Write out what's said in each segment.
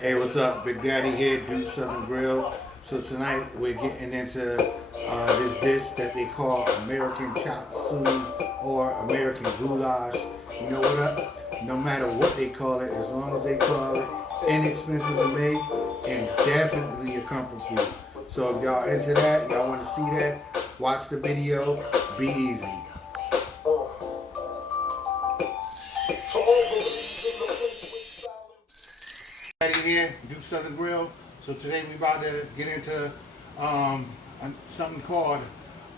Hey, what's up? Big Daddy here, Duke Southern Grill. So tonight we're getting into this dish that they call American chop suey or American goulash. You know what up? No matter what they call it, as long as they call it inexpensive to make and definitely a comfort food. So if y'all into that, y'all want to see that, watch the video. Be easy. Daddy here, Duke Southern Grill. So today we about to get into something called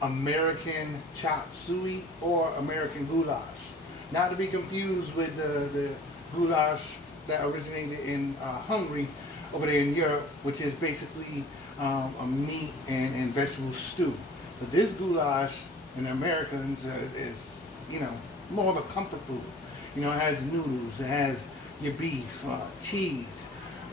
American chop suey or American goulash. Not to be confused with the goulash that originated in Hungary over there in Europe, which is basically a meat and vegetable stew. But this goulash in Americans is, you know, more of a comfort food. You know, it has noodles, it has your beef, cheese,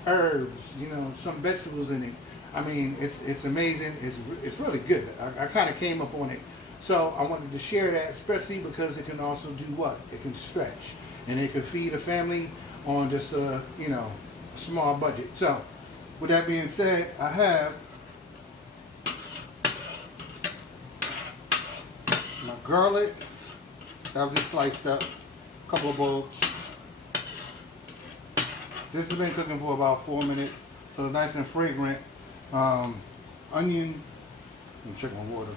herbs, you know, some vegetables in it. I mean, it's amazing. It's really good. I kind of came up on it. So I wanted to share that, especially because it can also do what? It can stretch. And it can feed a family on just a, you know, small budget. So with that being said, I have my garlic that was just sliced up, a couple of bulbs. This has been cooking for about 4 minutes, so it's nice and fragrant. Onion, let me check my water.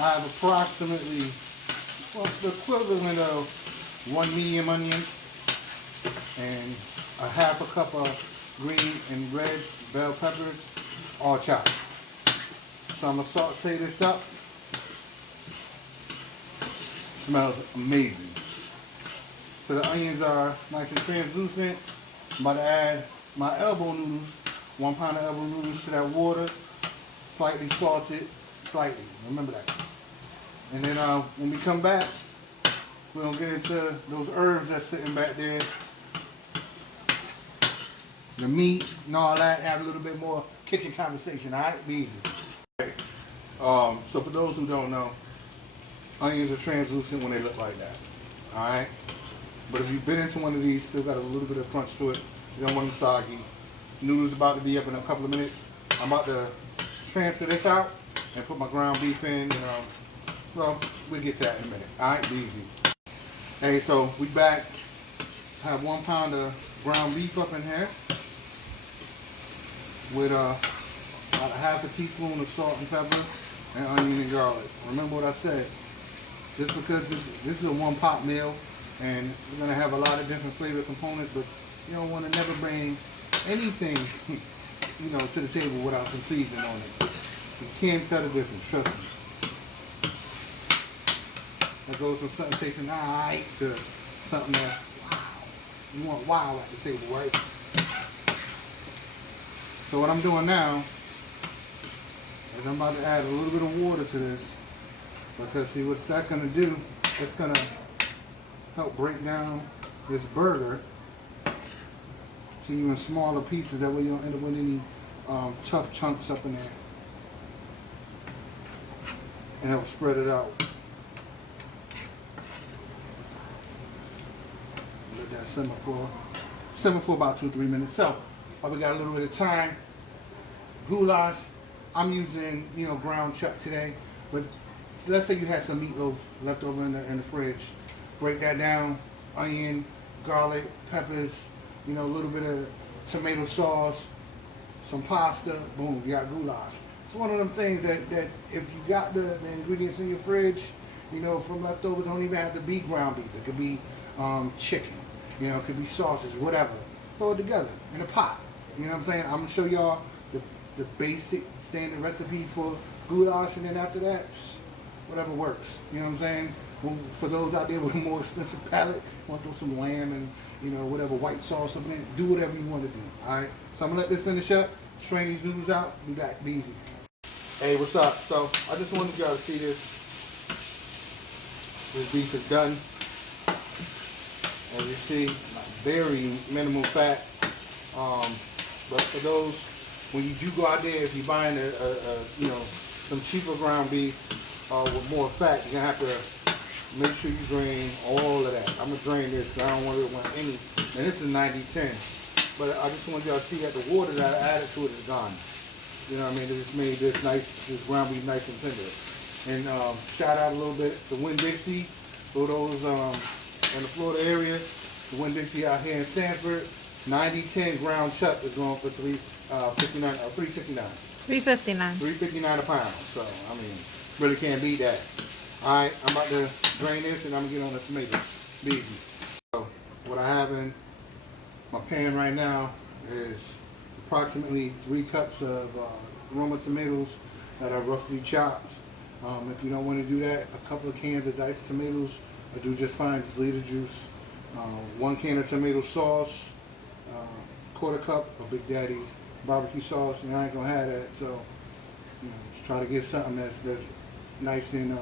I have approximately, well, the equivalent of 1 medium onion and a half a cup of green and red bell peppers, all chopped. So I'm gonna saute this up. Smells amazing. So the onions are nice and translucent. I'm about to add my elbow noodles, 1 pound of elbow noodles to that water, slightly salted, slightly, remember that. And then when we come back, we're gonna get into those herbs that's sitting back there, the meat and all that, have a little bit more kitchen conversation, all right? Be easy. Okay. So for those who don't know, onions are translucent when they look like that, all right? But if you've been into one of these, still got a little bit of crunch to it. You don't want them soggy. Noodles about to be up in a couple of minutes. I'm about to transfer this out and put my ground beef in. Well, we'll get to that in a minute. All right, be easy. Hey, so we back. Have 1 pound of ground beef up in here with about a half a teaspoon of salt and pepper and onion and garlic. Remember what I said. Just because this is a one pot meal and we're going to have a lot of different flavor components, but you don't want to never bring anything, you know, to the table without some seasoning on it. You can't tell the difference, trust me. That goes from something tasting alright to something that's wow. You want wow at the table, right? So what I'm doing now is I'm about to add a little bit of water to this. Because see, what's that going to do, it's going to help break down this burger to even smaller pieces. That way you don't end up with any tough chunks up in there. And help spread it out. Let that simmer for about 2-3 minutes. So, while we got a little bit of time, goulash, I'm using, you know, ground chuck today, but let's say you had some meatloaf left over in the fridge. Break that down, onion, garlic, peppers, you know, a little bit of tomato sauce, some pasta, boom, you got goulash. It's one of them things that if you got the ingredients in your fridge, you know, from leftovers, don't even have to be ground beef. It could be chicken, you know, it could be sausage, whatever. Throw it together in a pot. You know what I'm saying? I'm gonna show y'all the basic standard recipe for goulash, and then after that, whatever works. You know what I'm saying? For those out there with a more expensive palate, want to throw some lamb and, you know, whatever white sauce up in it, do whatever you want to do. Alright? So I'm gonna let this finish up, strain these noodles out, be back, be easy. Hey, what's up? So I just wanted y'all to see this. This beef is done. As you see, very minimal fat. But for those, when you do go out there, if you're buying you know, some cheaper ground beef with more fat, you're gonna have to make sure you drain all of that. I'm gonna drain this because I don't want any. And this is 90-10. But I just want y'all to see that the water that I added to it is gone. You know what I mean? It just made this ground beef nice and tender. And shout out a little bit to Winn-Dixie for those in the Florida area. The Winn-Dixie out here in Sanford. 90-10 ground chuck is going for $369. $3.59 a pound. So I mean, really can't beat that. All right, I'm about to drain this and I'm gonna get on the tomatoes. Be easy. So what I have in my pan right now is approximately 3 cups of Roma tomatoes that are roughly chopped. If you don't want to do that, a couple of cans of diced tomatoes will do just fine. Just leave the juice. 1 can of tomato sauce, 1/4 cup of Big Daddy's barbecue sauce. And I ain't gonna have that, so you know, just try to get something that's nice and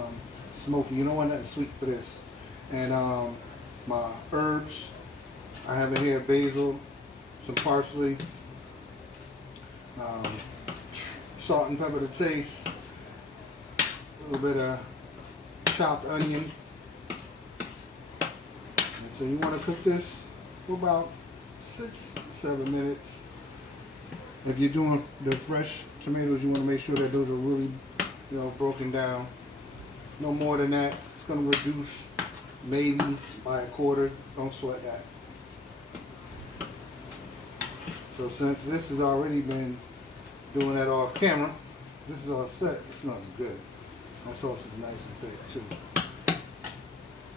smoky. You don't want nothing sweet for this. And my herbs, I have in here basil, some parsley, salt and pepper to taste, a little bit of chopped onion. And so you want to cook this for about 6-7 minutes. If you're doing the fresh tomatoes, you want to make sure that those are really, you know, broken down. No more than that. It's going to reduce maybe by 1/4. Don't sweat that. So since this has already been doing that off camera, this is all set. It smells good. That sauce is nice and thick too.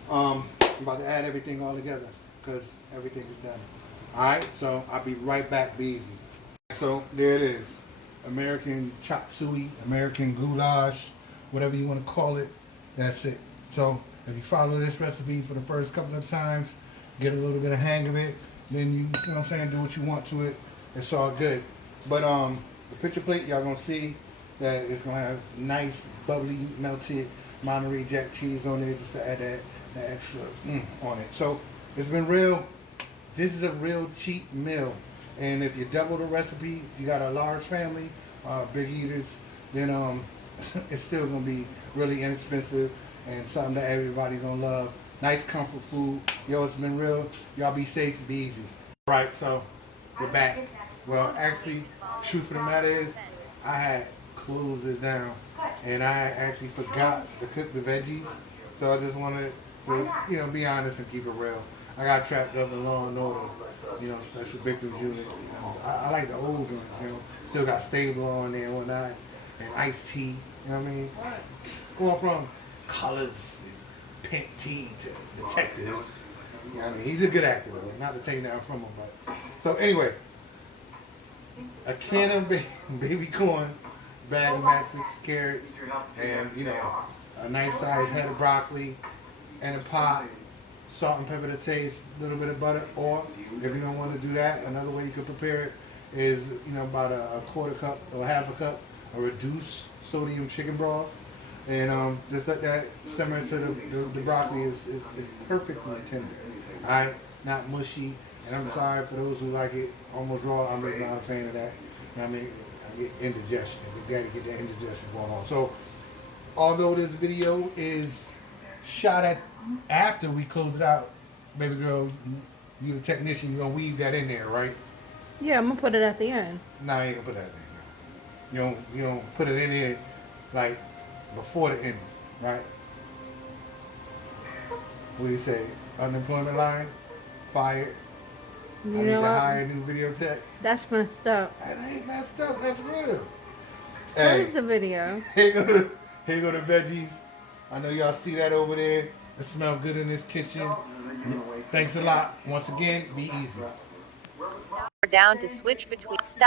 I'm about to add everything all together because everything is done. Alright, so I'll be right back. Be easy. So there it is. American chop suey, American goulash, whatever you want to call it. That's it. So if you follow this recipe for the first couple of times, get a little bit of hang of it, then you know what I'm saying, do what you want to it. It's all good. But the picture plate, y'all gonna see that it's gonna have nice, bubbly, melted Monterey Jack cheese on there just to add that extra on it. So it's been real. This is a real cheap meal. And if you double the recipe, if you got a large family, big eaters, then it's still gonna be really inexpensive and something that everybody gonna love. Nice comfort food. Yo, it's been real. Y'all be safe, be easy. All right, so we're back. Well, actually, truth of the matter is, I had closed this down, and I actually forgot to cook the veggies. So I just wanted to, you know, be honest and keep it real. I got trapped up in Law and Order, you know, Special Victims Unit. You know, I like the old ones, you know. Still got Stable on there and whatnot, and iced tea. You know what I mean? What? Going from colors, and pink tea to detectives. You know what I mean? He's a good actor though. Not to take that from him, but so anyway. A can of baby corn, bag of mac 6 carrots, and you know, a nice sized head of broccoli, and a pot, salt and pepper to taste, a little bit of butter. Or if you don't want to do that, another way you could prepare it is, you know, about a 1/4 cup or 1/2 cup of reduced sodium chicken broth, and just let that simmer until the broccoli is perfectly tender. All right, not mushy. And I'm sorry for those who like it almost raw. I'm just not a fan of that. I mean, I get indigestion. Big Daddy get that indigestion going on. So, although this video is shot at after we close it out, baby girl, you the technician, you're gonna weave that in there, right? Yeah, I'm gonna put it at the end. No, I ain't gonna put that in there. You don't put it in there like before the end, right? What do you say? Unemployment line? Fired? I need to hire a new video tech. That's messed up. That ain't messed up. That's real. Close the video. Here go the veggies. I know y'all see that over there. It smells good in this kitchen. Thanks a lot. Once again, be easy. Down to switch between stop.